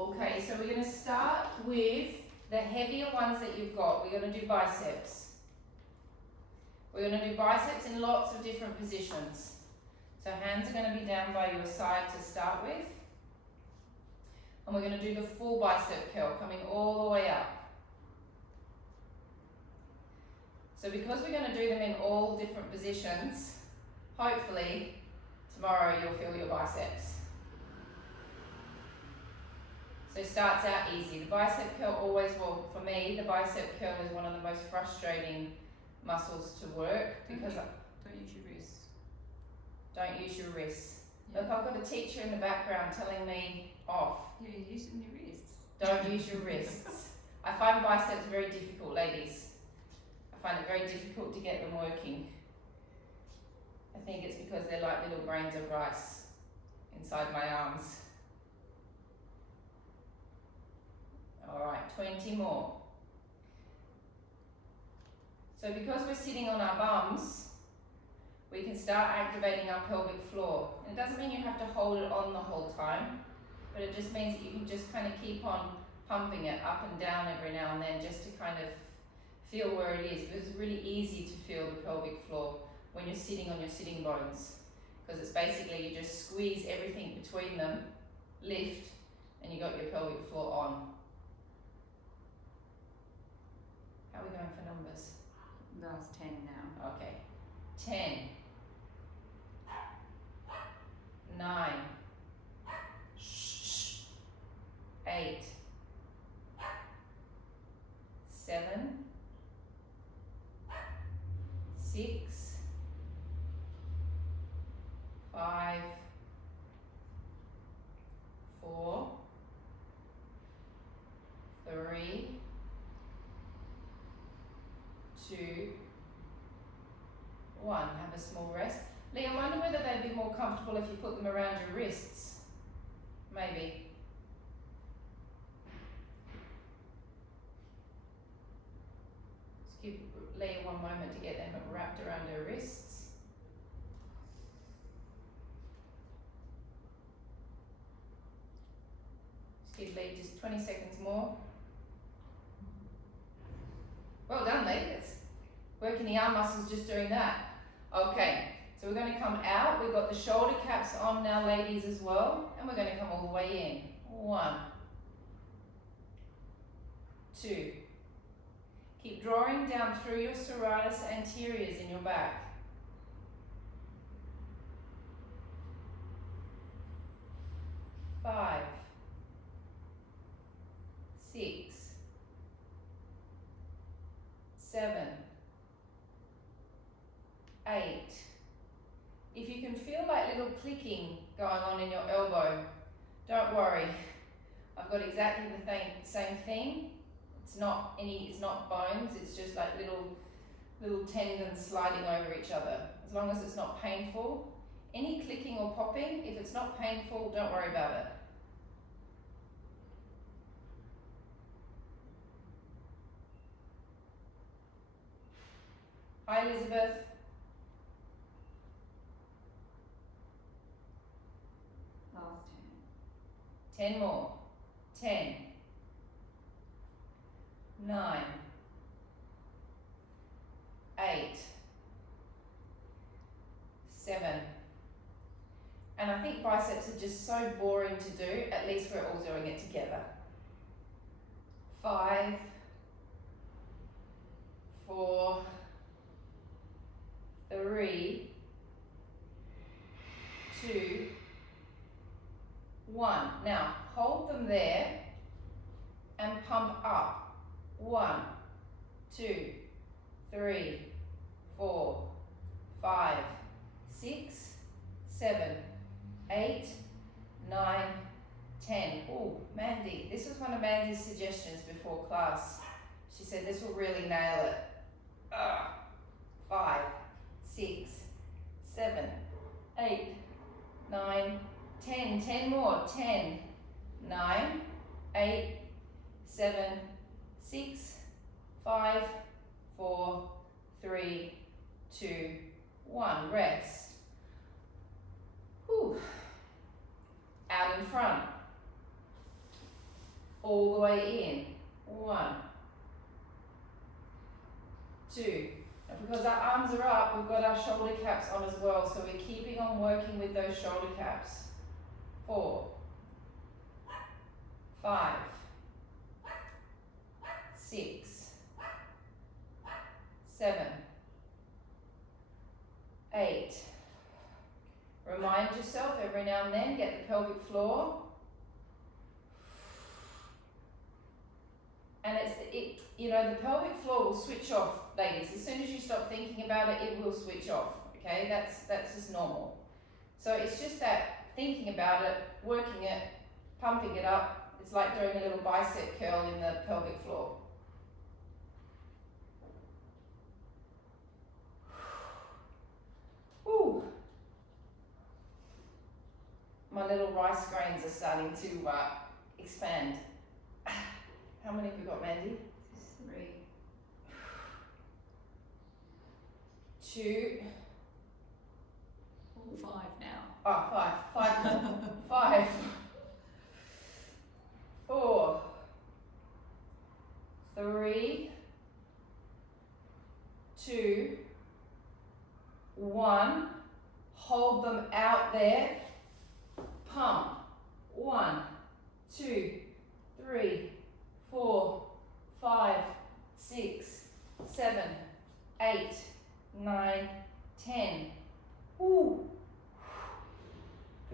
Okay, so we're going to start with the heavier ones that you've got. We're going to do biceps. We're going to do biceps in lots of different positions. So hands are going to be down by your side to start with. And we're going to do the full bicep curl, coming all the way up. So because we're going to do them in all different positions, hopefully tomorrow you'll feel your biceps. So starts out easy. The bicep curl always, well for me, the bicep curl is one of the most frustrating muscles to work because Don't use your wrists. Don't use your wrists. Yeah. Look, I've got a teacher in the background telling me off. Yeah, you're using your wrists. Don't use your wrists. I find biceps very difficult, ladies. I find it very difficult to get them working. I think it's because they're like little grains of rice inside my arms. Alright, 20 more. So because we're sitting on our bums, we can start activating our pelvic floor. And it doesn't mean you have to hold it on the whole time, but it just means that you can just kind of keep on pumping it up and down every now and then just to kind of feel where it is. Because it's really easy to feel the pelvic floor when you're sitting on your sitting bones. Because it's basically you just squeeze everything between them, lift, and you got your pelvic floor on. How are we going for numbers? Last 10 now. Okay. 10. 9. 8. 7. 6. 5. 4. 3. 2. 1. Have a small rest. Lee, I wonder whether they'd be more comfortable if you put them around your wrists. Maybe. Just give Leah one moment to get them wrapped around her wrists. Just give Lee just 20 seconds more. Well done, Lee. It's working the arm muscles just doing that. Okay, so we're going to come out. We've got the shoulder caps on now, ladies, as well. And we're going to come all the way in. 1. 2. Keep drawing down through your serratus anteriors in your back. 5. 6. 7. 8. If you can feel like little clicking going on in your elbow, don't worry. I've got exactly the same thing. It's not bones, it's just like little tendons sliding over each other. As long as it's not painful. Any clicking or popping, if it's not painful, don't worry about it. Hi, Elizabeth. Last 10 more. 10. 9. 8. 7. And I think biceps are just so boring to do, at least we're all doing it together. 5. 4. 3. 2. 1. Now, hold them there and pump up. 1, 2, 3, 4, 5, 6, 7, 8, 9, 10. Oh, Mandy, this was one of Mandy's suggestions before class. She said this will really nail it. 5, 6, 7, 8, 9, 10. 10 more. 10, 9, 8, 7, 6, 5, 4, 3, 2, 1. Rest. Whew. Out in front. all the way in. 1, 2. And because our arms are up, we've got our shoulder caps on as well, so we're keeping on working with those shoulder caps. 4, 5, 6, 7, 8. Remind yourself every now and then, get the pelvic floor. And the pelvic floor will switch off, ladies. As soon as you stop thinking about it, it will switch off. Okay, that's just normal. So it's just that thinking about it, working it, pumping it up. It's like doing a little bicep curl in the pelvic floor. Ooh. My little rice grains are starting to expand. How many have we got, Mandy? 3. 2. 5 now. Oh, 5. 5 more. 5. 4. 3. 2. 1. Hold them out there. Pump. 1, 2, 3, 4, 5, 6, 7, 8, 9, 10. Woo.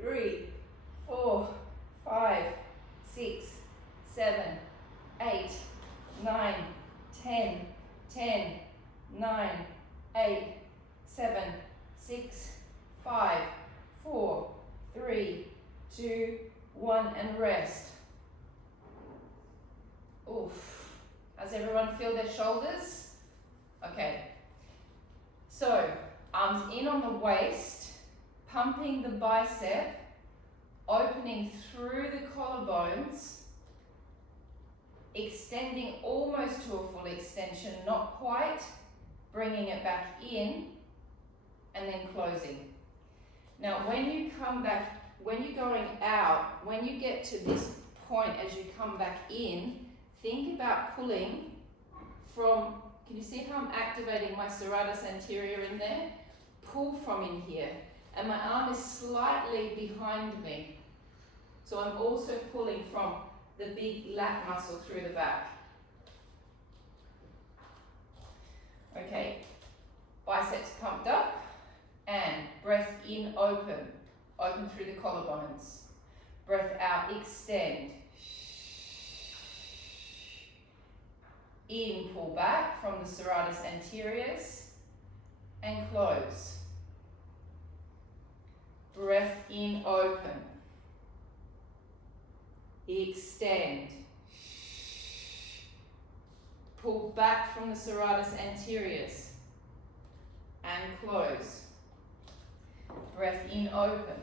3, 4, 5, 6, 7, 8, 9, 10, 10, 9, 8, 7, 6, 5, 4, 3, 2, 1, and rest. Oof. Does everyone feel their shoulders? Okay. So, arms in on the waist, pumping the bicep, opening through the collarbones, extending almost to a full extension, not quite, bringing it back in, and then closing. Now, when you come back, when you're going out, when you get to this point as you come back in, think about pulling from, can you see how I'm activating my serratus anterior in there? Pull from in here. And my arm is slightly behind me. So I'm also pulling from the big lat muscle through the back. Okay, biceps pumped up, and breath in, open. Open through the collarbones. Breath out, extend. In, pull back from the serratus anteriors, and close. Breath in, open. Extend. Pull back from the serratus anteriors, and close. Breath in, open.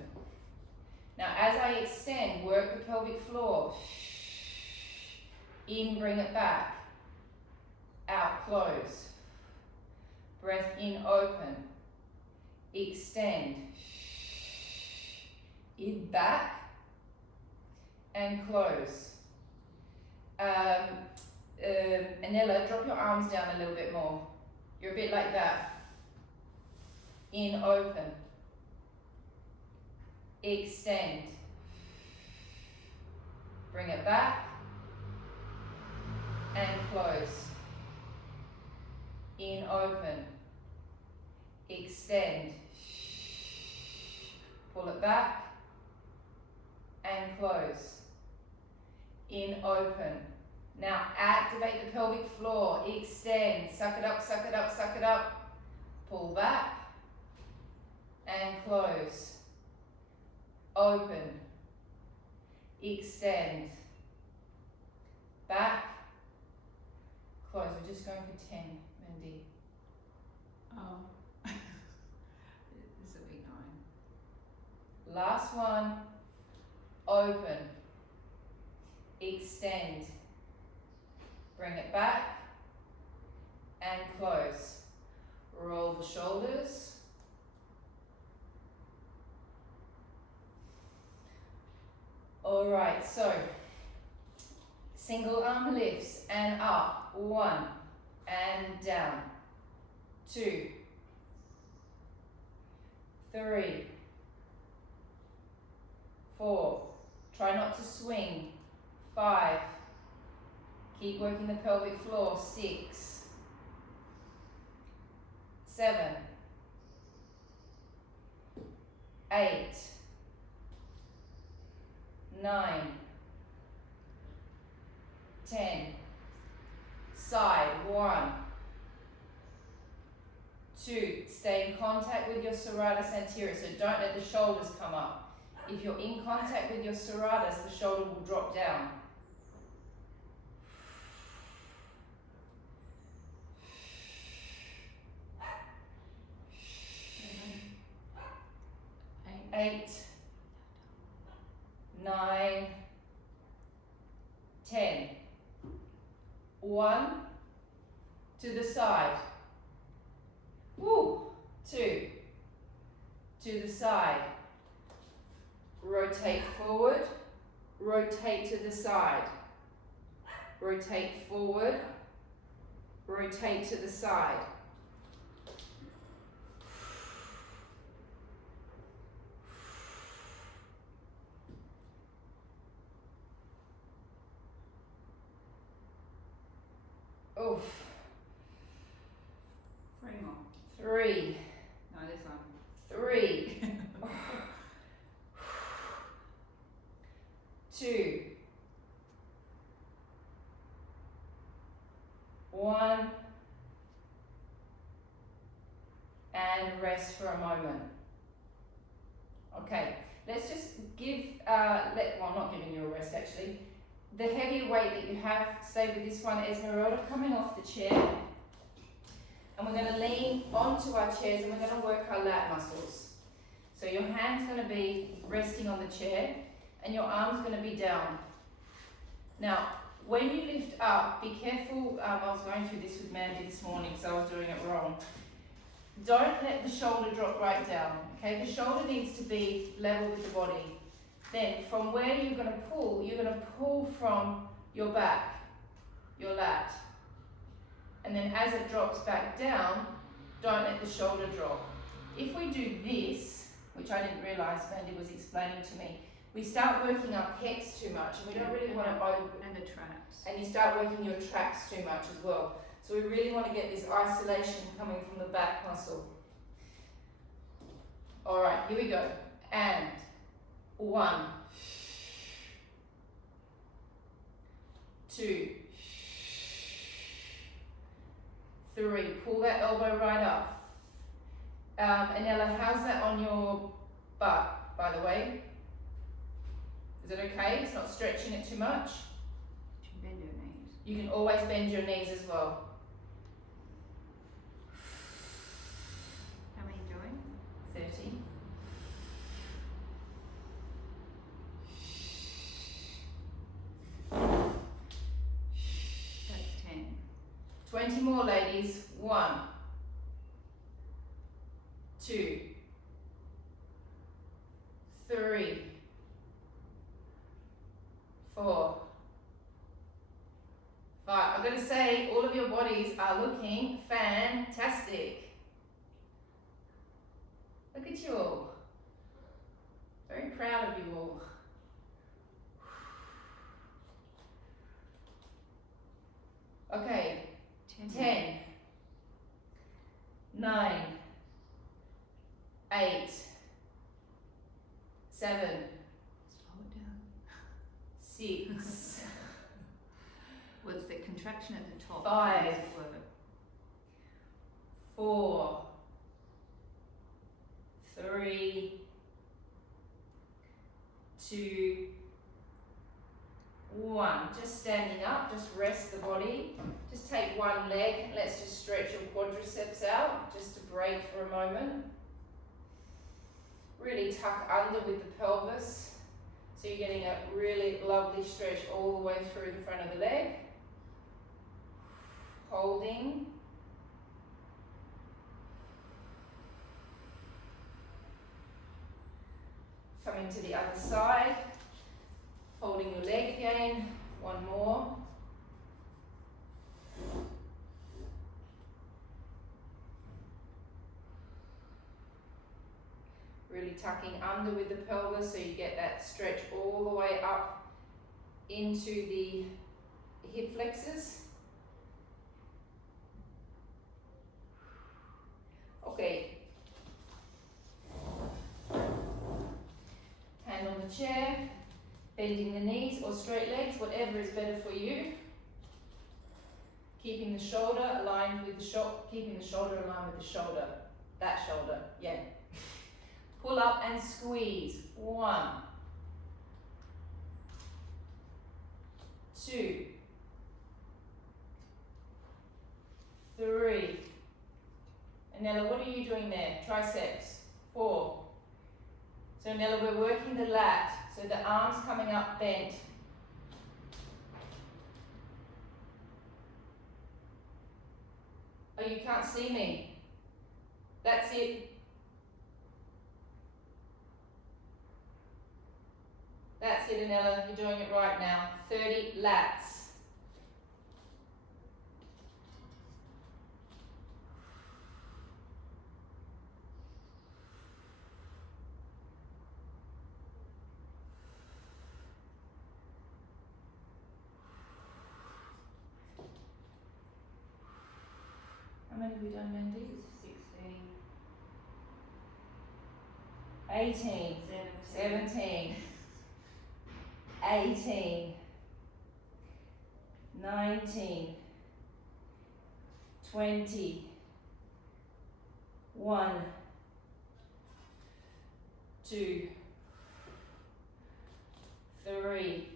Now as I extend, work the pelvic floor. In, bring it back. Out, close. Breath in, open. Extend. In, back. And close. Anela, drop your arms down a little bit more. You're a bit like that. In, open. Extend. Bring it back. And close. In, open. Extend. Pull it back. And close. In, open. Now activate the pelvic floor. Extend. Suck it up, suck it up, suck it up. Pull back. And close. Open. Extend. Back. Close. We're just going for 10, Mandy. Oh. This will be 9. Last one. Open. Extend. Bring it back. And close. Roll the shoulders. Alright, so Single arm lifts and up. 1 and down. 2, 3, 4. Try not to swing. 5. Keep working the pelvic floor. 6, 7, 8, 9, 10. Side. 1, 2. Stay in contact with your serratus anterior, so don't let the shoulders come up. If you're in contact with your serratus, the shoulder will drop down. 8, 9, 10. 1, to the side. Woo. 2, to the side. Rotate forward, rotate to the side. Rotate forward, rotate to the side. Oof. 3 more. 3. No, this one. 3. 2. 1. And rest for a moment. Okay, let's just give, well, not giving you a rest actually. The heavier weight that you have, stay with this one. Esmeralda coming off the chair. And we're going to lean onto our chairs and we're going to work our lat muscles. So your hand's going to be resting on the chair and your arm's going to be down. Now, when you lift up, be careful. I was going through this with Mandy this morning because I was doing it wrong. Don't let the shoulder drop right down, okay? The shoulder needs to be level with the body. Then from where you're going to pull from your back, your lat. And then as it drops back down, don't let the shoulder drop. If we do this, which I didn't realise Mandy was explaining to me, we start working our pecs too much and we don't really want to and the traps. And you start working your traps too much as well. So we really want to get this isolation coming from the back muscle. Alright, here we go. And 1, 2, 3. Pull that elbow right up. Anella, how's that on your butt, by the way? Is it okay? It's not stretching it too much? You can bend your knees. You can always bend your knees as well. How many are you doing? 30. That's 10. 20 more, ladies. 1, 2, 3, 4, 5. I'm going to say all of your bodies are looking fantastic. Look at you all. Very proud of you all. Okay, 10, 9, 8, 7, Slow it down. 6, Well, it's the contraction at the top. 5, Makes it work. 4, 3, 2, 1. Just standing up, just rest the body. Just take one leg. Let's just stretch your quadriceps out just to break for a moment. Really tuck under with the pelvis. So you're getting a really lovely stretch all the way through the front of the leg. Holding. Coming to the other side. Holding your leg again. One more. of tucking under with the pelvis so you get that stretch all the way up into the hip flexors. Okay. Hand on the chair, bending the knees or straight legs, whatever is better for you. Keeping the shoulder aligned with the shoulder aligned with the shoulder. That shoulder, yeah. Pull up and squeeze. 1, 2, 3. Nella, what are you doing there? Triceps. 4. So Nella, we're working the lat. So the arms coming up bent. Oh, you can't see me. That's it. That's it, Anella. You're doing it right now. 30 lats. How many have we done, Mandy? 16. 18. 17. 18. 19. 20. 1. 2. 3.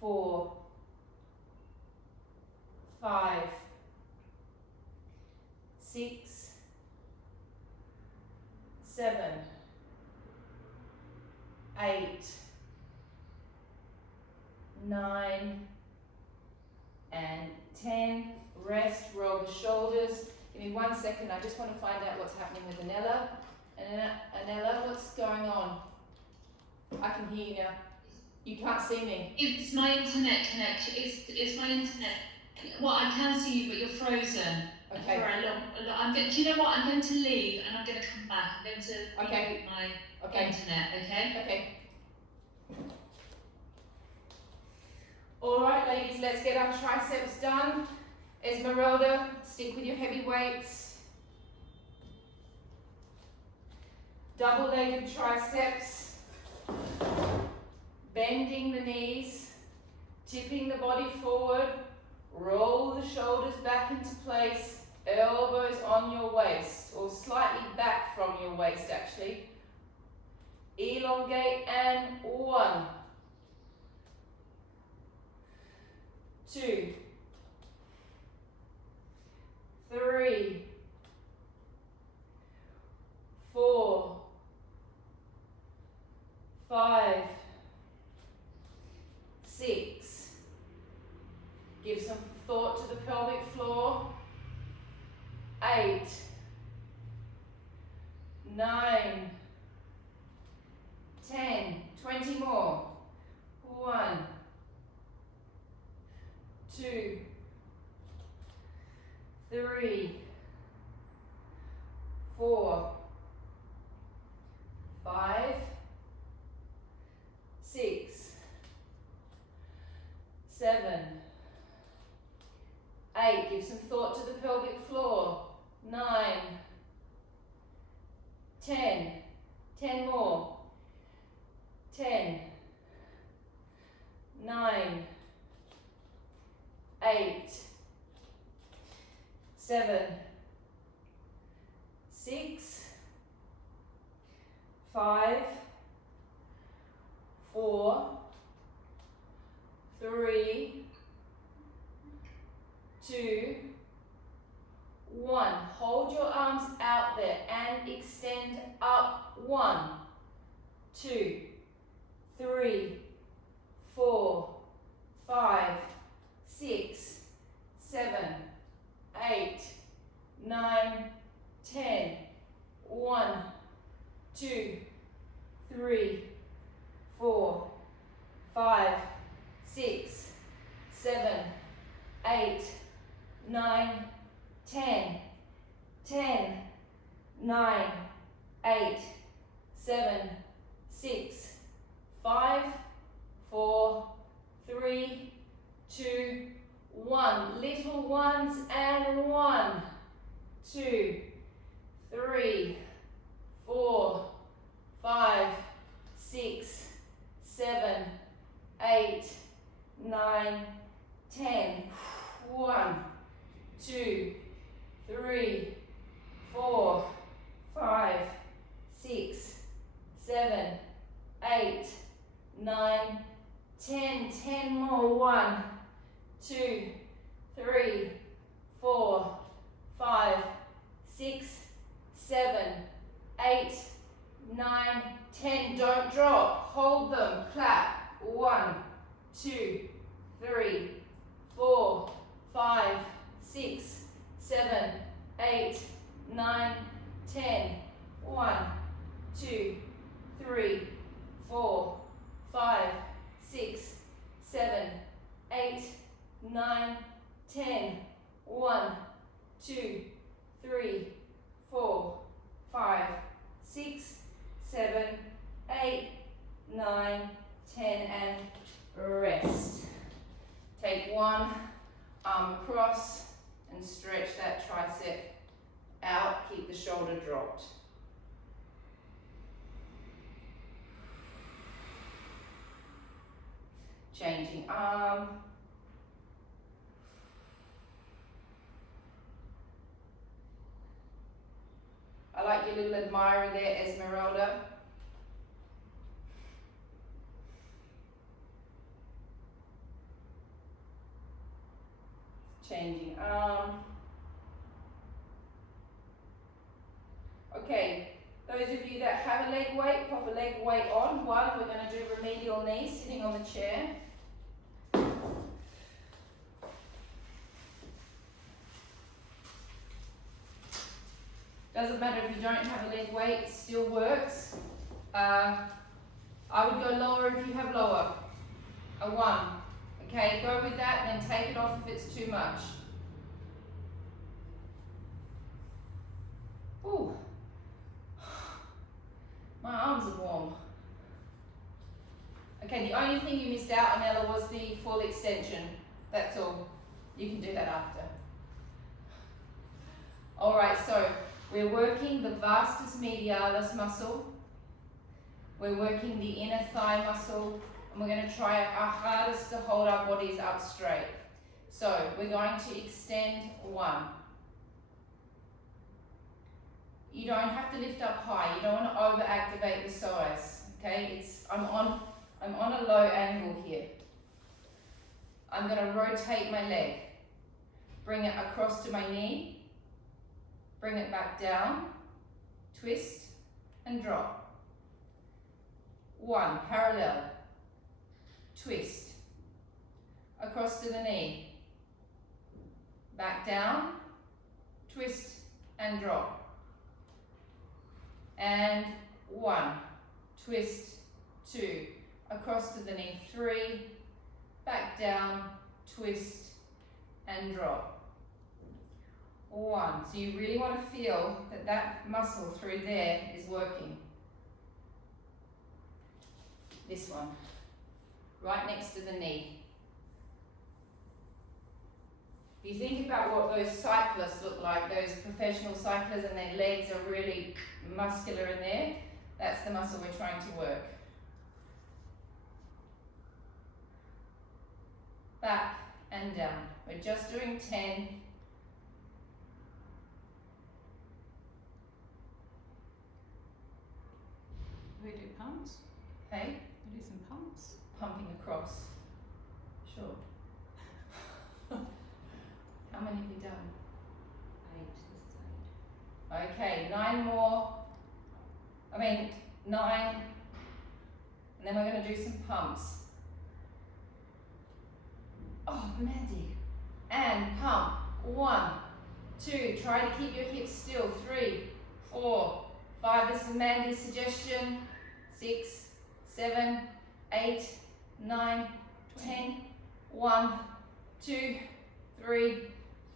4. 5. 6. 7. 8. 9. And 10. Rest, roll the shoulders. Give me 1 second. I just want to find out what's happening with Anella. Anella, what's going on? I can hear you now. You can't see me. It's my internet connection. It's my internet. Well, I can see you, but you're frozen. Okay. For do you know what? I'm going to leave and I'm going to come back. I'm going to reboot my internet. Okay. Okay. All right, ladies. Let's get our triceps done. Esmeralda, stick with your heavy weights. Double-legged triceps. Bending the knees, tipping the body forward, roll the shoulders back into place, elbows on your waist, or slightly back from your waist actually. Elongate and 1, 2, 3, 4, 5, 6. Give some thought to the pelvic floor. 8, 9, 10, 20 more. 1, 2, 3, 4, 5, 6, 7, 8. Give some thought to the pelvic floor. 9, 10. 10 more. 10, 9, 8, 7, 6, 5, 4, 3, 2, 1. Hold your arms out there and extend up. 1, 2, 3, 4, 5, 6, 7, 8, 9, 10. 1, 2, 3, 4, 5, 6, 7, 8, 9, 10. 10, 9, 8, 7, 6, 5, 4, 3, 2, 1. Little ones and 1, 2, 3, 4, 5, 6, 7, 8, 9, 10. 1, 2, 3, 4, 5, 6, 7, 8, 9, 10. 10 more. 1, 2, 3, 4, 5, 6, 7, 8, 9, 10. Don't drop. Hold them. Clap. 1, 2, 3, 4, 5, 6, 7, 8, 9, 10. 1, 2, 3, 4, 5, 6, 7, 8, 9, 10. 1, 2, 3, 4, 5, 6, 7, 8, 9, 10, and rest. Take one arm across and stretch that tricep out. Keep the shoulder dropped. Changing arm. I like your little admirer there, Esmeralda. Changing arm. Okay, those of you that have a leg weight, pop a leg weight on. One, we're going to do remedial knee, sitting on the chair. Doesn't matter if you don't have a leg weight, it still works. I would go lower if you have lower. A 1. Okay, go with that, then take it off if it's too much. Ooh. My arms are warm. Okay, the only thing you missed out on, Ella, was the full extension. That's all. You can do that after. Alright, so we're working the vastus medialis muscle. We're working the inner thigh muscle. And we're going to try our hardest to hold our bodies up straight. So we're going to extend 1. You don't have to lift up high. You don't want to over-activate the psoas. Okay, I'm on a low angle here. I'm going to rotate my leg. Bring it across to my knee. Bring it back down. Twist and drop. 1, parallel. Twist. Across to the knee. Back down. Twist and drop. And 1, twist, 2, across to the knee, 3, back down, twist and drop. 1. So you really want to feel that that muscle through there is working. This one, right next to the knee. If you think about what those cyclists look like, those professional cyclists, and their legs are really muscular in there, that's the muscle we're trying to work. Back and down. We're just doing 10. We do pumps? Hey? We do some pumps? Pumping across. Sure. How many have we done? 8, this is 8. Okay, 9 more. 9. And then we're going to do some pumps. Oh, Mandy. And pump. 1, 2. Try to keep your hips still. 3, 4, 5. This is Mandy's suggestion. 6, 7, 8, 9, 10. 1, 2, 3,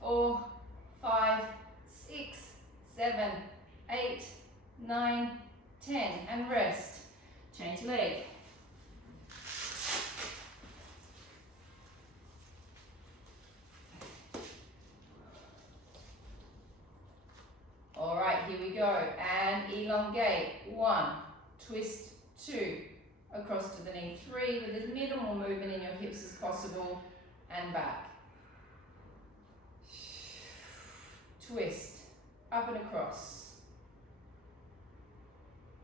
4, 5, 6, 7, 8, 9, 10, and rest. Change leg. All right, here we go. And elongate. 1, twist, 2, across to the knee. 3, with as minimal movement in your hips as possible, and back. Twist, up and across,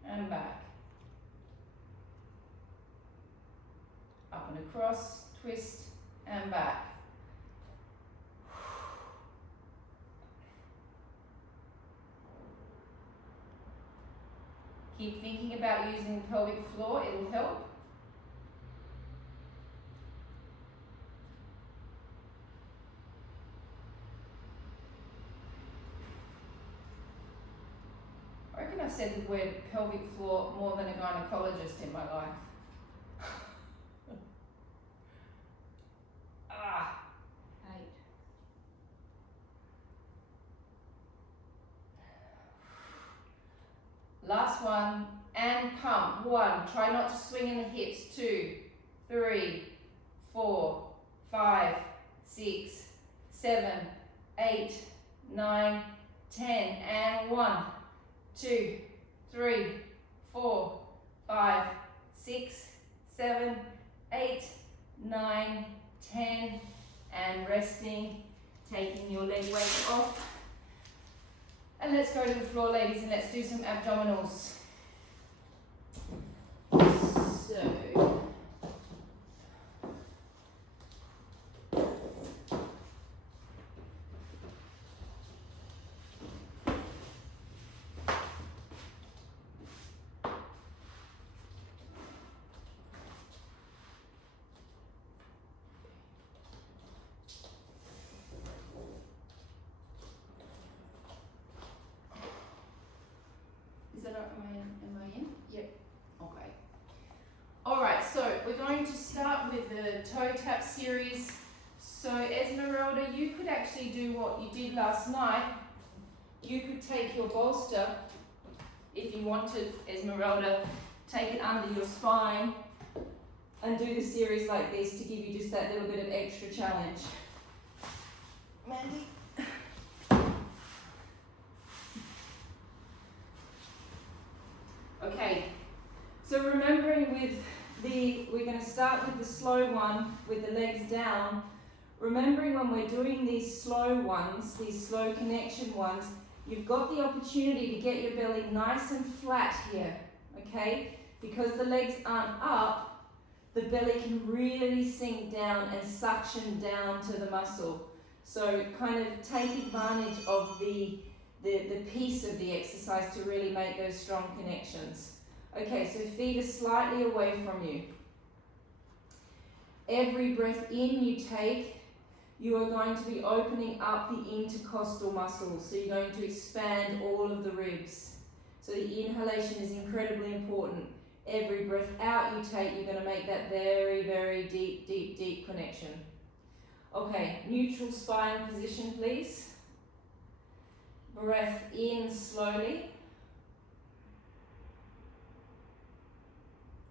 and back. Up and across, twist, and back. Keep thinking about using the pelvic floor, it will help. I reckon I've said the word pelvic floor more than a gynecologist in my life. Ah. 8. Last one, and pump. 1, try not to swing in the hips. 2, 3, 4, 5, 6, 7, 8, 9, 10, and 1, 2, 3, 4, 5, 6, 7, 8, 9, 10, and resting, taking your leg weight off. And let's go to the floor, ladies, and let's do some abdominals. So, am I in? Yep. Okay. Alright, so we're going to start with the toe tap series. So Esmeralda, you could actually do what you did last night. You could take your bolster, if you wanted, Esmeralda, take it under your spine and do the series like this to give you just that little bit of extra challenge. Mandy? Okay, so remembering we're going to start with the slow one with the legs down. Remembering when we're doing these slow ones, these slow connection ones, you've got the opportunity to get your belly nice and flat here, okay? Because the legs aren't up, the belly can really sink down and suction down to the muscle. So kind of take advantage of the piece of the exercise to really make those strong connections. Okay, so feet are slightly away from you. Every breath in you take, you are going to be opening up the intercostal muscles. So you're going to expand all of the ribs. So the inhalation is incredibly important. Every breath out you take, you're going to make that very, very deep, deep, deep connection. Okay, neutral spine position, please. Breath in slowly.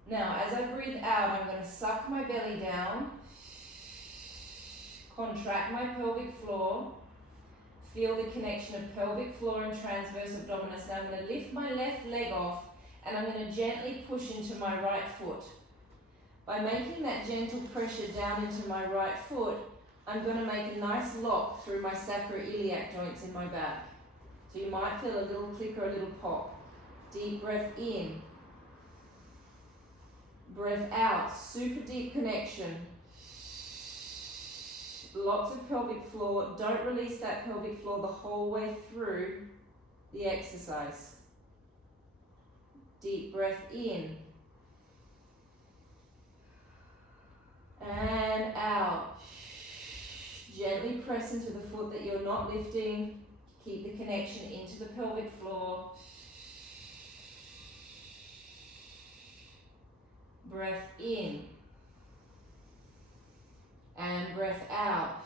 Now, as I breathe out, I'm going to suck my belly down, contract my pelvic floor, feel the connection of pelvic floor and transverse abdominis. Now I'm going to lift my left leg off and I'm going to gently push into my right foot. By making that gentle pressure down into my right foot, I'm going to make a nice lock through my sacroiliac joints in my back. So you might feel a little click or a little pop. Deep breath in. Breath out, super deep connection. Lots of pelvic floor. Don't release that pelvic floor the whole way through the exercise. Deep breath in. And out. Gently press into the foot that you're not lifting. Keep the connection into the pelvic floor. Breath in. And breath out.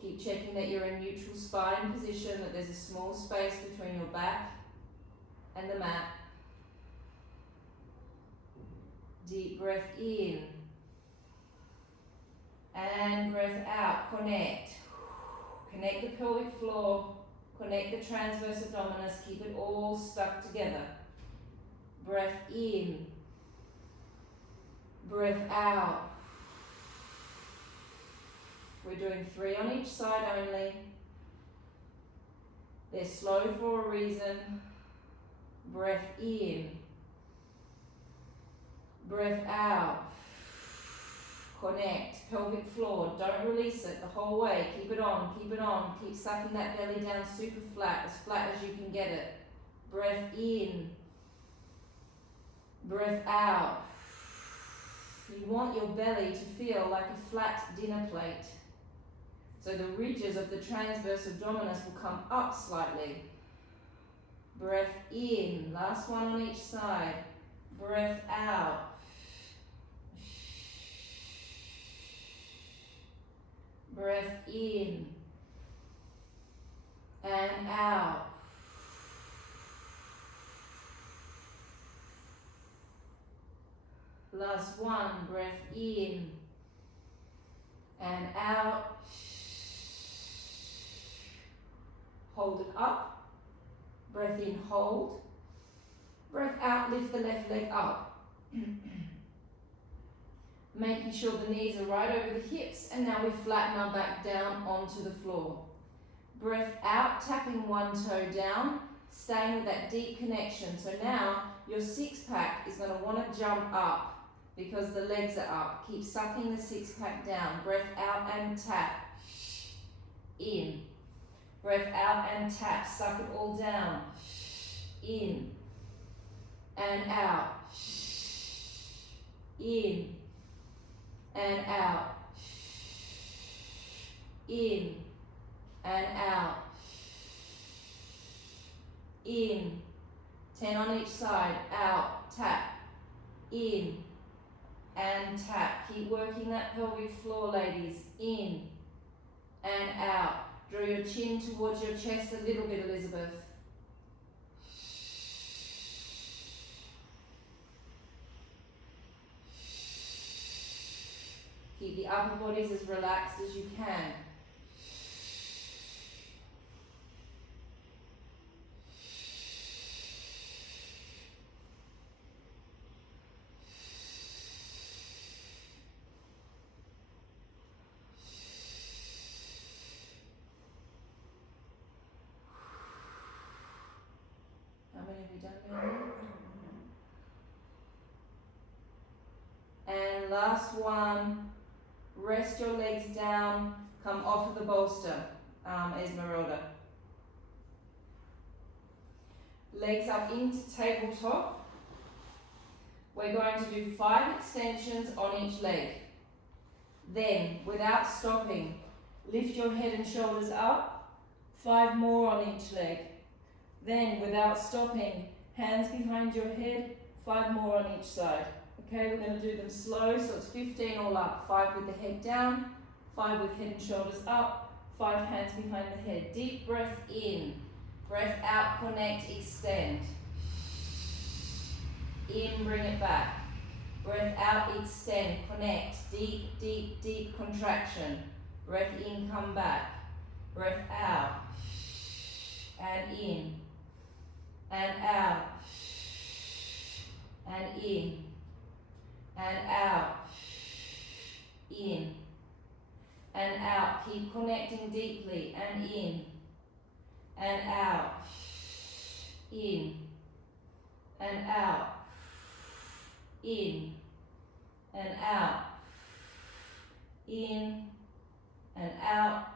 Keep Keep checking that you're in neutral spine position, that there's a small space between your back and the mat. Deep breath in. And breath out. Connect. Connect the pelvic floor. Connect the transverse abdominis. Keep it all stuck together. Breath in. Breath out. We're doing 3 on each side only. They're slow for a reason. Breath in. Breath out. Connect. Pelvic floor. Don't release it the whole way. Keep it on. Keep it on. Keep sucking that belly down super flat as you can get it. Breath in. Breath out. You want your belly to feel like a flat dinner plate. So the ridges of the transverse abdominis will come up slightly. Breath in. Last one on each side. Breath out. Breath in and out. Last one, breath in and out. Hold it up. Breath in, hold. Breath out, lift the left leg up. Making sure the knees are right over the hips, and now we flatten our back down onto the floor. Breath out, tapping one toe down, staying with that deep connection. So now your six pack is going to want to jump up because the legs are up. Keep sucking the six pack down. Breath out and tap. In. Breath out and tap. Suck it all down. In. And out. In. And out. In. And out. In. 10 on each side. Out. Tap. In. And tap. Keep working that pelvic floor, ladies. In. And out. Draw your chin towards your chest a little bit, Elizabeth. Keep the upper bodies as relaxed as you can. How many have we done now? And last one. Rest your legs down, come off of the bolster, Esmeralda. Legs up into tabletop. We're going to do 5 extensions on each leg. Then, without stopping, lift your head and shoulders up, 5 more on each leg. Then, without stopping, hands behind your head, 5 more on each side. Okay, we're going to do them slow, so it's 15 all up. 5 with the head down, 5 with head and shoulders up, 5 hands behind the head. Deep breath in, breath out, connect, extend. In, bring it back. Breath out, extend, connect, deep, deep, deep contraction. Breath in, come back. Breath out, and in, and out, and in. And out, in, and out. Keep connecting deeply, and in, and out, in, and out, in, and out, in, and out,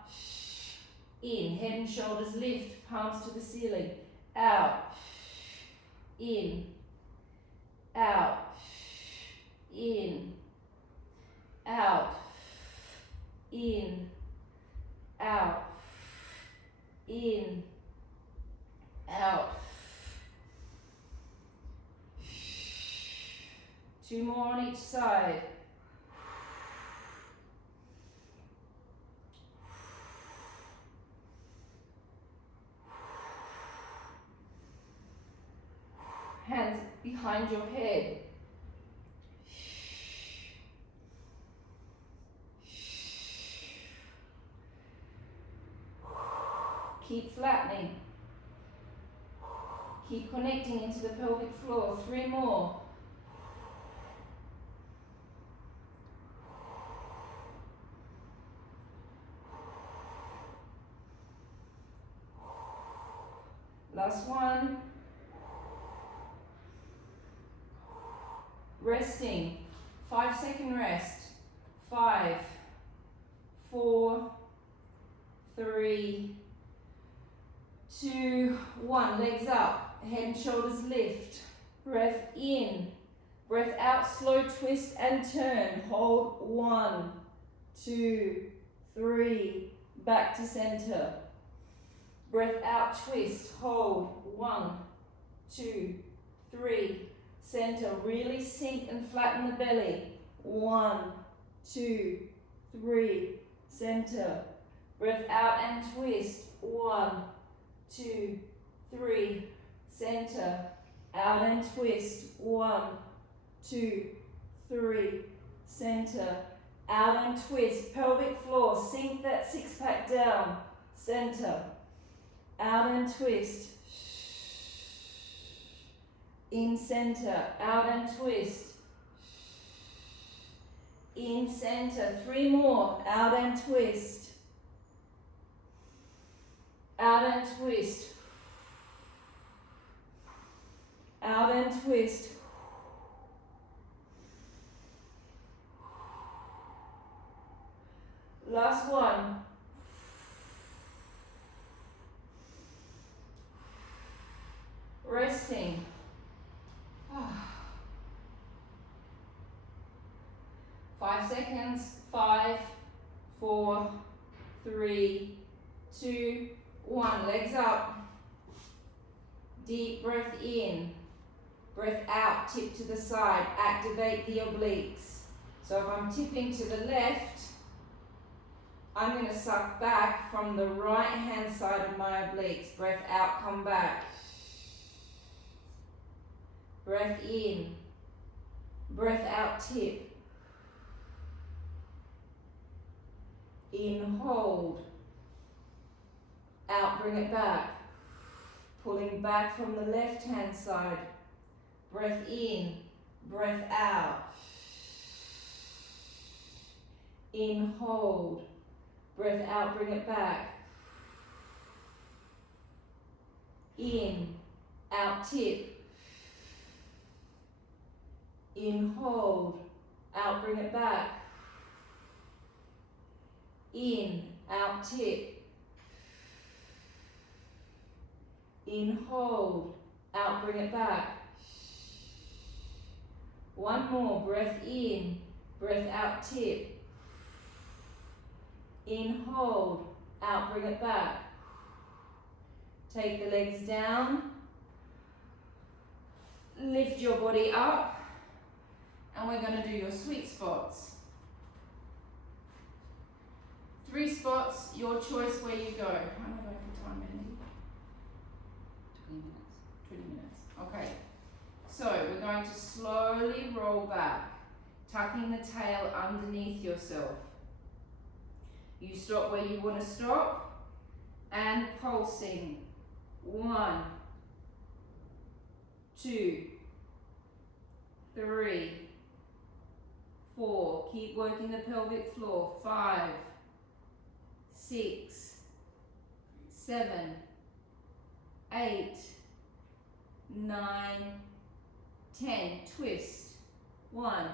in. Head and shoulders lift, palms to the ceiling, out, in, out, in, out, in, out, in, out. 2 more on each side. behind your head. Keep flattening. Keep connecting into the pelvic floor. 3 more. Last one. Resting. 5-second rest. 5, 4, 3, 2, 1. Legs up. Head and shoulders lift. Breath in. Breath out. Slow twist and turn. Hold. 1, 2, 3. Back to center. Breath out. Twist. Hold. 1, 2, 3. Center. Really sink and flatten the belly. 1, 2, 3. Center. Breath out and twist. 1, 2, 3. Center. Out and twist. 1, 2, 3. Center. Out and twist. Pelvic floor. Sink that 6-pack down. Center. Out and twist. In center. Out and twist. In center. 3 more. Out and twist. Out and twist. Out and twist. Last one. Resting. 5 seconds. 5, 4, 3, 2, 1. Legs up. Deep breath in. Breath out. Tip to the side. Activate the obliques. So if I'm tipping to the left, I'm going to suck back from the right hand side of my obliques. Breath out, come back. Breath in. Breath out, tip. In, hold. Out, bring it back. Pulling back from the left hand side. Breath in. Breath out. In, hold. Breath out, bring it back. In, out, tip. In, hold. Out, bring it back. In, out, tip. In, hold. Out, bring it back. 1 more. Breath in. Breath out, tip. In, hold. Out, bring it back. Take the legs down. Lift your body up. And we're going to do your sweet spots. 3 spots, your choice where you go. How am I going for time, Mandy? 20 minutes. Okay. So we're going to slowly roll back, tucking the tail underneath yourself. You stop where you want to stop and pulsing. 1, 2, 3, 4. Keep working the pelvic floor. 5, 6, 7, 8, 9, 10. Twist. 1,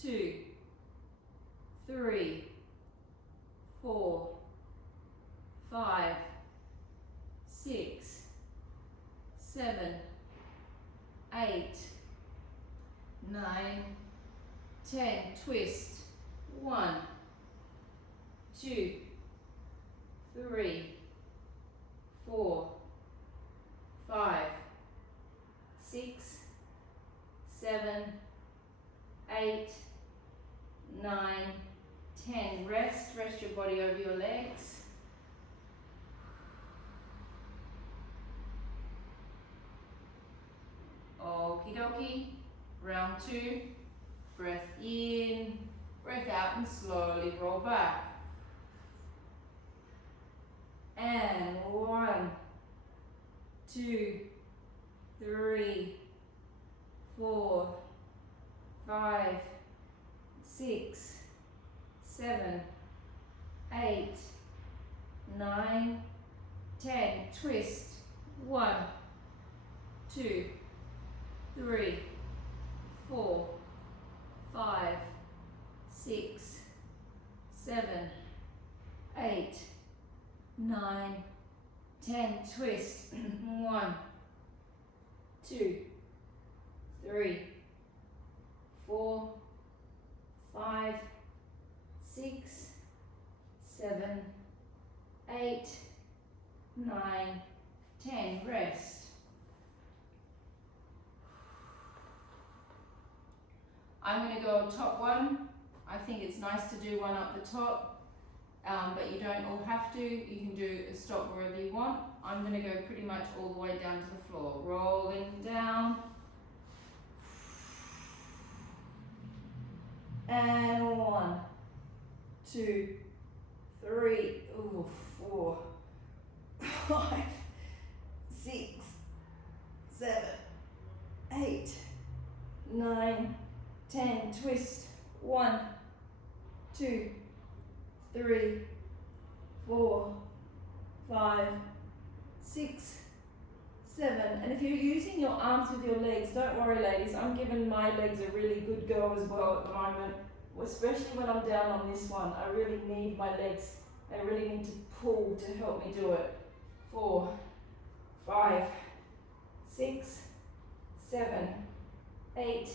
2, 3, 4, 5, 6, 7, 8, 9, 10. Twist. 1, 2, 3, 4, 5, 6, 7, 8, 9, 10. Rest your body over your legs. Okie dokie. Round 2. Breath in, breath out, and slowly roll back. And 1, 2, 3, 4, 5, 6, 7, 8, 9, 10. Twist. 1, 2, 3, 4, 5, 6, 7, 8, 9, 10. Twist. 1, 2, 3, 4, 5, 6, 7, 8, 9, 10. Rest. I'm going to go top one. I think it's nice to do one up the top, but you don't all have to. You can do a stop wherever you want. I'm going to go pretty much all the way down to the floor. Rolling down. And 1, 2, 3, 4, 5, 6, 7, 8, 9, 10. Twist. 1, 2, 3, 4, 5, 6, 7. And if you're using your arms with your legs, don't worry ladies, I'm giving my legs a really good go as well at the moment, especially when I'm down on this one. I really need my legs, I really need to pull to help me do it. 4, 5, 6, 7, 8,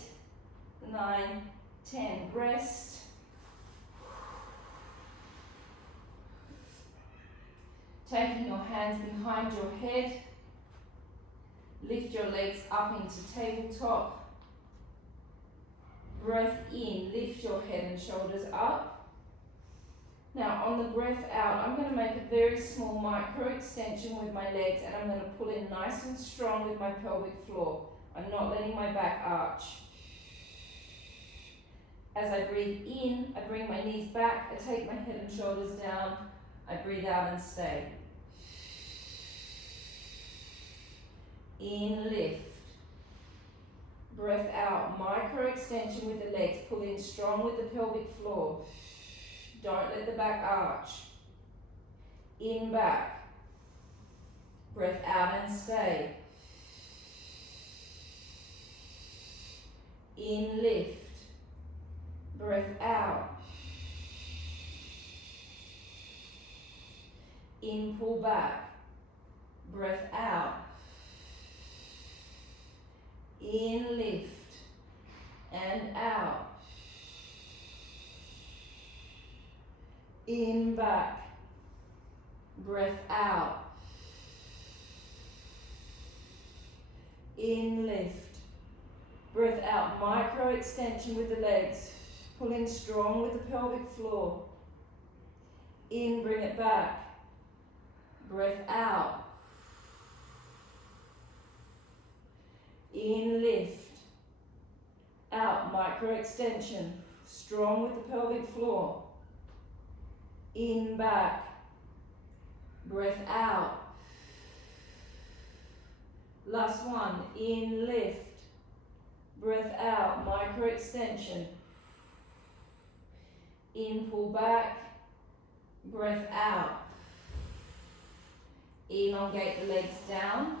9, 10. Rest. Taking your hands behind your head. Lift your legs up into tabletop. Breath in, lift your head and shoulders up. Now on the breath out, I'm going to make a very small micro extension with my legs, and I'm going to pull in nice and strong with my pelvic floor. I'm not letting my back arch. As I breathe in, I bring my knees back, I take my head and shoulders down, I breathe out and stay. In, lift. Breath out, micro extension with the legs, pull in strong with the pelvic floor. Don't let the back arch. In, back. Breath out and stay. In, lift. Breath out. In, pull back. Breath out. In, lift. And out. In, back. Breath out. In, lift. Breath out, micro extension with the legs. Pull in strong with the pelvic floor. In, bring it back. Breath out. In, lift. Out, micro extension. Strong with the pelvic floor. In, back. Breath out. Last one. In, lift. Breath out, micro extension. In, pull back. Breath out. Elongate the legs down.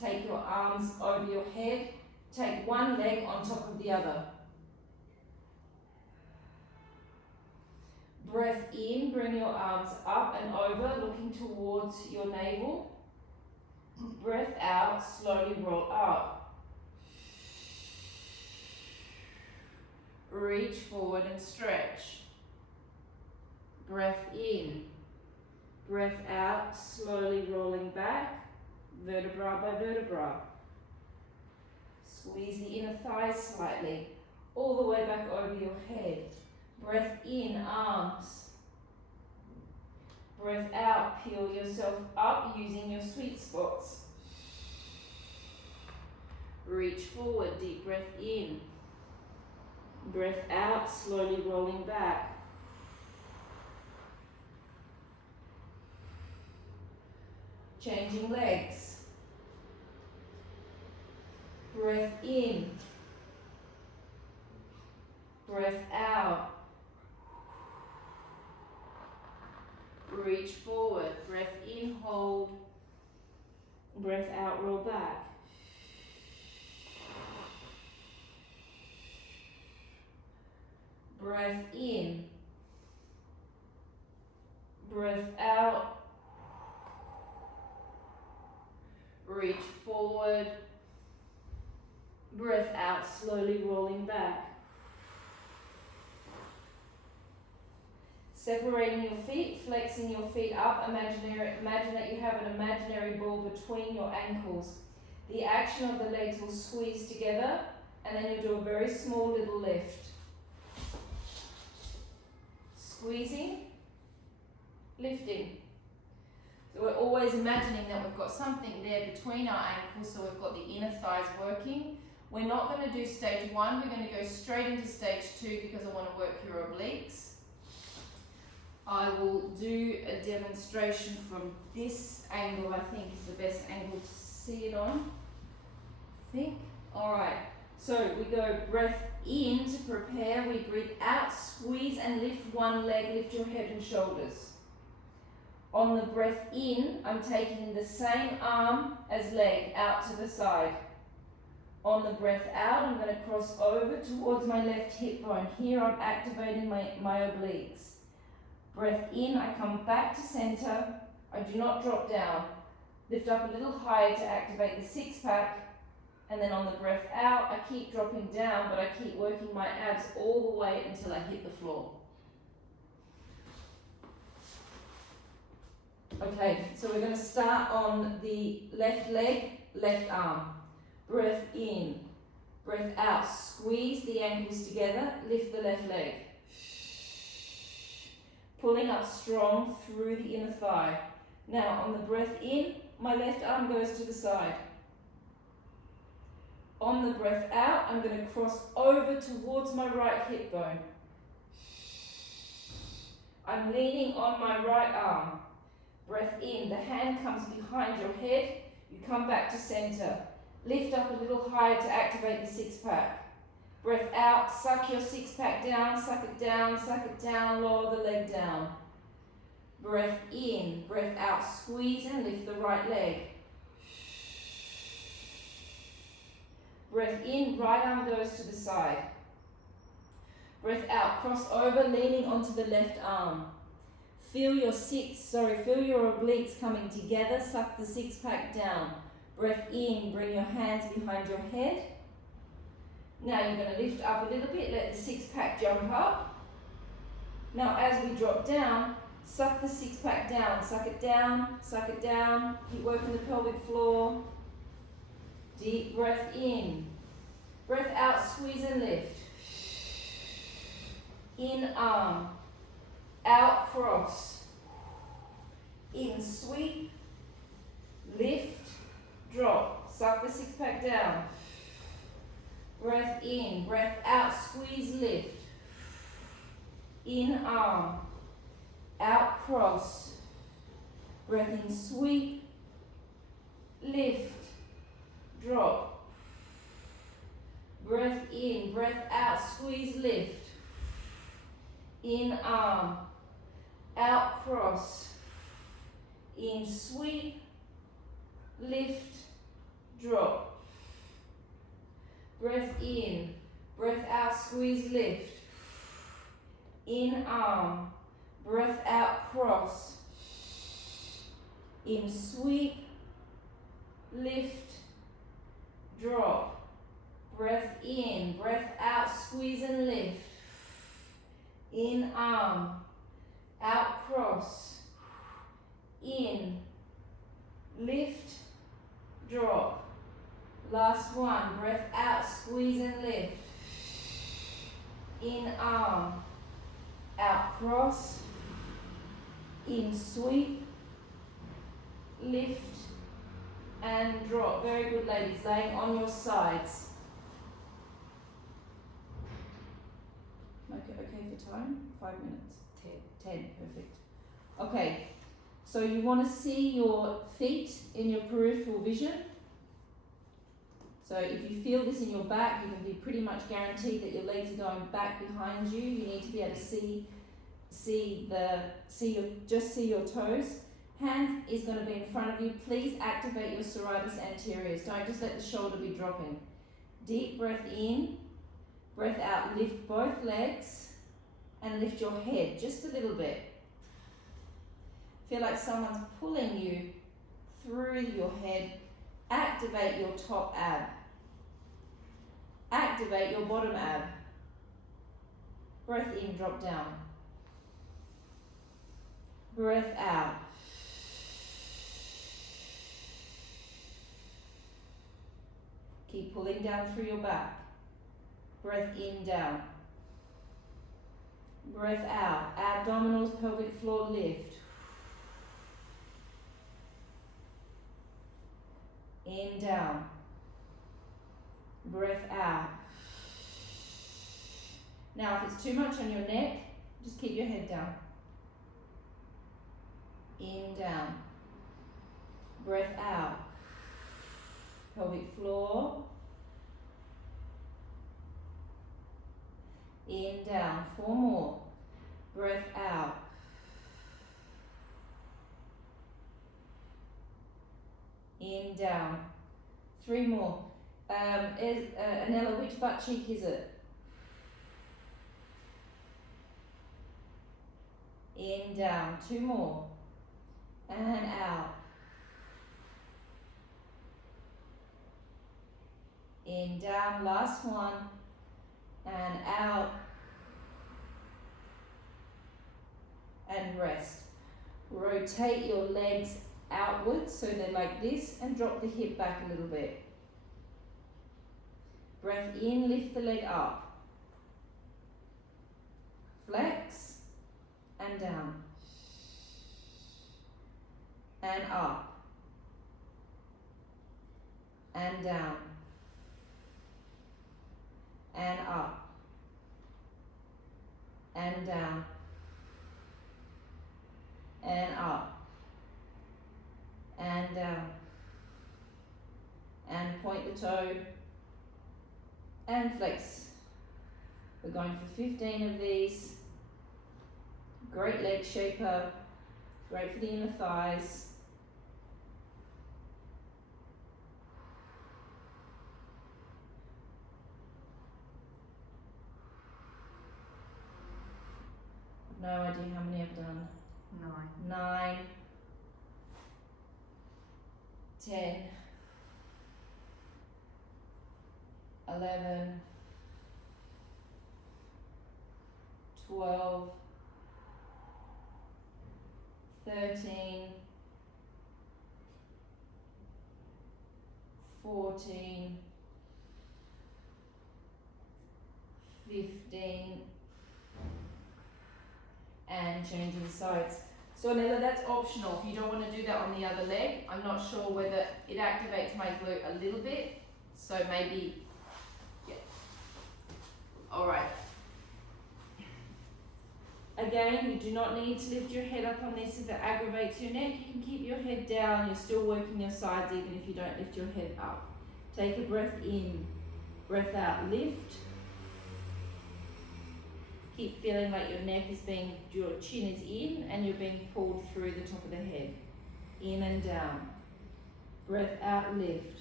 Take your arms over your head. Take one leg on top of the other. Breath in, bring your arms up and over, looking towards your navel. Breath out, slowly roll up. Reach forward and stretch. Breath in. Breath out, slowly rolling back, vertebra by vertebra. Squeeze the inner thighs slightly, all the way back over your head. Breath in, arms. Breath out, peel yourself up using your sweet spots. reach forward, deep breath in. Breath out, slowly rolling back. Changing legs. Breath in. Breath out. Reach forward. Breath in, hold. Breath out, roll back. Breath in. Breath out. Reach forward. Breath out, slowly rolling back. Separating your feet, flexing your feet up. Imagine that you have an imaginary ball between your ankles. The action of the legs will squeeze together, and then you'll do a very small little lift. Squeezing, lifting. So we're always imagining that we've got something there between our ankles, so we've got the inner thighs working. We're not going to do stage 1, we're going to go straight into stage 2 because I want to work your obliques. I will do a demonstration from this angle. I think is the best angle to see it on. I think. Alright, so we go breath in to prepare, we breathe out, squeeze and lift one leg, lift your head and shoulders. On the breath in, I'm taking the same arm as leg out to the side. On the breath out, I'm going to cross over towards my left hip bone. Here I'm activating my obliques. Breath in, I come back to center. I do not drop down. Lift up a little higher to activate the six pack. And then on the breath out, I keep dropping down, but I keep working my abs all the way until I hit the floor. Okay, so we're going to start on the left leg, left arm. Breath in, breath out. Squeeze the ankles together, lift the left leg. Pulling up strong through the inner thigh. Now on the breath in, my left arm goes to the side. On the breath out, I'm going to cross over towards my right hip bone. I'm leaning on my right arm. Breath in, the hand comes behind your head, you come back to center. Lift up a little higher to activate the six pack. Breath out, suck your six pack down, suck it down, lower the leg down. Breath in, breath out, squeeze and lift the right leg. Breath in, right arm goes to the side. Breath out, cross over, leaning onto the left arm. Feel your obliques coming together, suck the six pack down. Breath in, bring your hands behind your head. Now you're going to lift up a little bit, let the six pack jump up. Now as we drop down, suck the six pack down, suck it down, keep working the pelvic floor. Deep breath in, breath out, squeeze and lift. In arm, out cross, in sweep, lift, drop, suck the six pack down. Breath in, breath out, squeeze, lift. In arm, out cross. Breath in, sweep, lift, drop. Breath in, breath out, squeeze, lift. In arm, out cross. In sweep, lift, drop. Breath in, breath out, squeeze, lift. In arm, breath out, cross. In sweep, lift, drop. Breath in, breath out, squeeze and lift. In arm, out cross. In, lift, drop. Last one, breath out, squeeze and lift. In arm, out cross. In sweep, lift, and drop. Very good, ladies. Laying on your sides. Okay for time? 5 minutes. 10, perfect. Okay, so you want to see your feet in your peripheral vision. So if you feel this in your back, you can be pretty much guaranteed that your legs are going back behind you. You need to be able to see your toes. Hand is going to be in front of you. Please activate your serratus anteriors. Don't just let the shoulder be dropping. Deep breath in, breath out. Lift both legs and lift your head just a little bit. Feel like someone's pulling you through your head. Activate your top ab. Activate your bottom ab. Breath in, drop down. Breath out. Keep pulling down through your back. Breath in, down. Breath out. Abdominals, pelvic floor lift. In, down. Breath out. Now, if it's too much on your neck, just keep your head down. In, down. Breath out. Pelvic floor. In, down. 4 more. Breath out. In, down. 3 more. Anella, which butt cheek is it? In, down. 2 more. And out. In, down. Last one. And out. And rest. Rotate your legs outwards so they're like this and drop the hip back a little bit. Breath in, lift the leg up. Flex and down. And up. And down. And up. And down. And up. And down. And point the toe. And flex. We're going for 15 of these. Great leg shaper. Great for the inner thighs. No idea how many I've done. 9. 10. 11. 12. 13. 14. 15. And changing sides. So Anella, that's optional. If you don't want to do that on the other leg, I'm not sure whether it activates my glute a little bit. So maybe, yeah. All right. Again, you do not need to lift your head up on this if it aggravates your neck. You can keep your head down. You're still working your sides even if you don't lift your head up. Take a breath in, breath out, lift. Keep feeling like your neck is being, your chin is in and you're being pulled through the top of the head. In and down. Breath out, lift.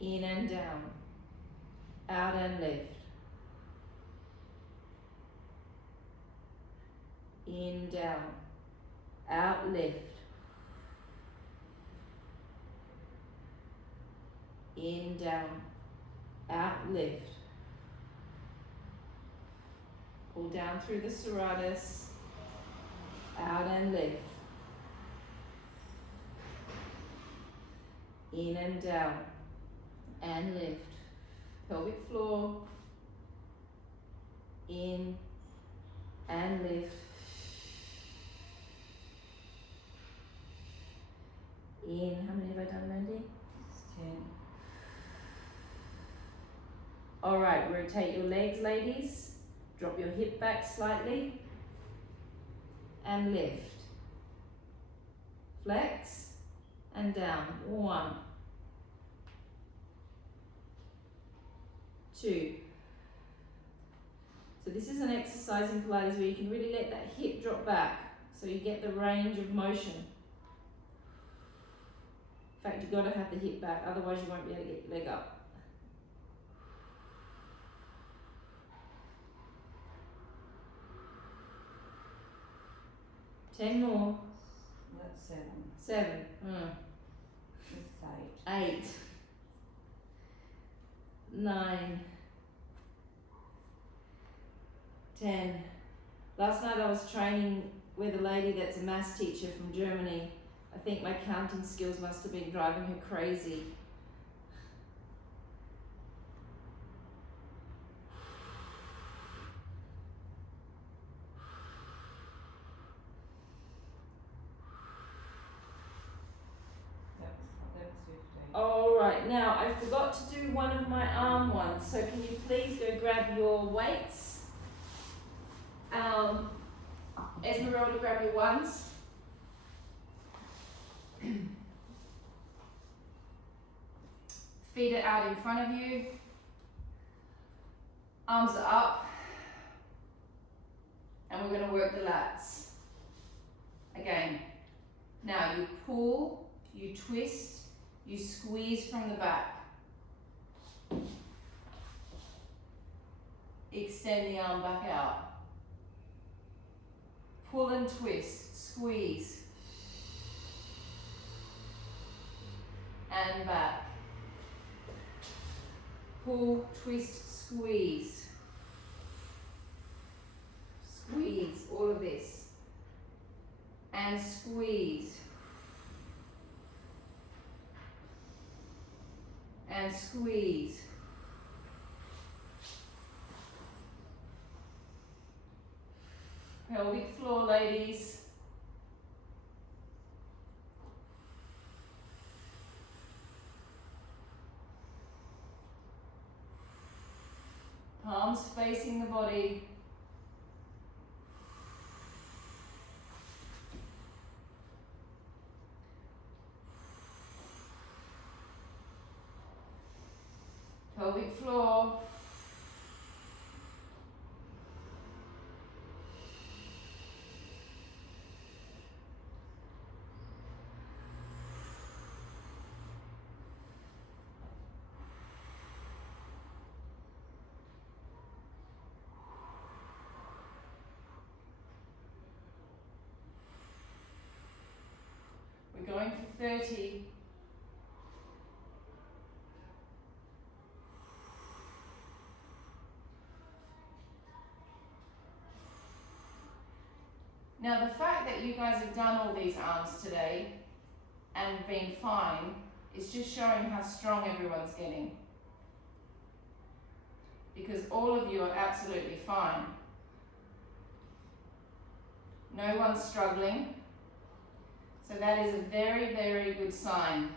In and down. Out and lift. In, down. Out, lift. In, down. Out, lift. Pull down through the serratus. Out and lift. In and down. And lift. Pelvic floor. In and lift. In, how many have I done, Mandy? 10. Alright, rotate your legs, ladies. Drop your hip back slightly. And lift. Flex. And down. 1. 2. So this is an exercise in Pilates where you can really let that hip drop back so you get the range of motion. In fact, you've got to have the hip back, otherwise you won't be able to get your leg up. Ten more. That's 7. 7. It's 8. 9. 10. Last night I was training with a lady that's a maths teacher from Germany. I think my counting skills must have been driving her crazy. That was 15. Alright, now I forgot to do one of my arm ones, so can you please go grab your weights? Esmeralda, grab your ones. Feet are out in front of you. Arms are up. And we're going to work the lats. Again. Now you pull, you twist, you squeeze from the back. Extend the arm back out. Pull and twist, squeeze. And back. Pull, twist, squeeze. Squeeze, all of this. And squeeze. And squeeze. Pelvic floor, ladies. Palms facing the body. Pelvic floor. We're going for 30. Now the fact that you guys have done all these arms today and been fine is just showing how strong everyone's getting. Because all of you are absolutely fine. No one's struggling. So that is a very, very good sign.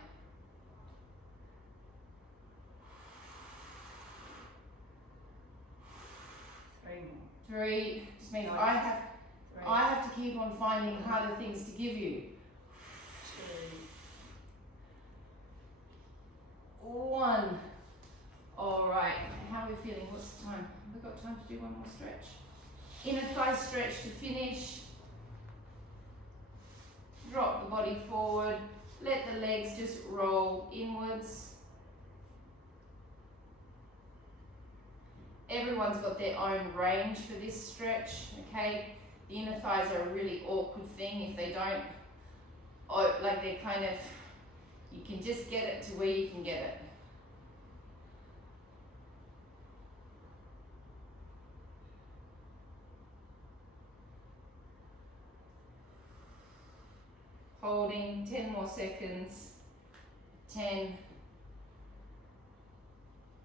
3 more. 3 just means I have to keep on finding harder things to give you. 2. 1. Alright, how are we feeling? What's the time? Have we got time to do one more stretch? Inner thigh stretch to finish. Drop the body forward. Let the legs just roll inwards. Everyone's got their own range for this stretch, okay? The inner thighs are a really awkward thing if they don't, like they're kind of, you can just get it to where you can get it. Holding, 10 more seconds. 10.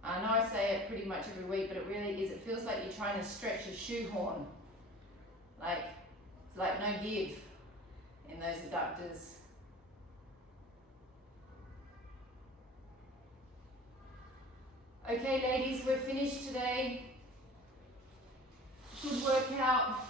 I know I say it pretty much every week, but it really is. It feels like you're trying to stretch a shoehorn. Like, it's like no give in those adductors. Okay, ladies, we're finished today. Good workout.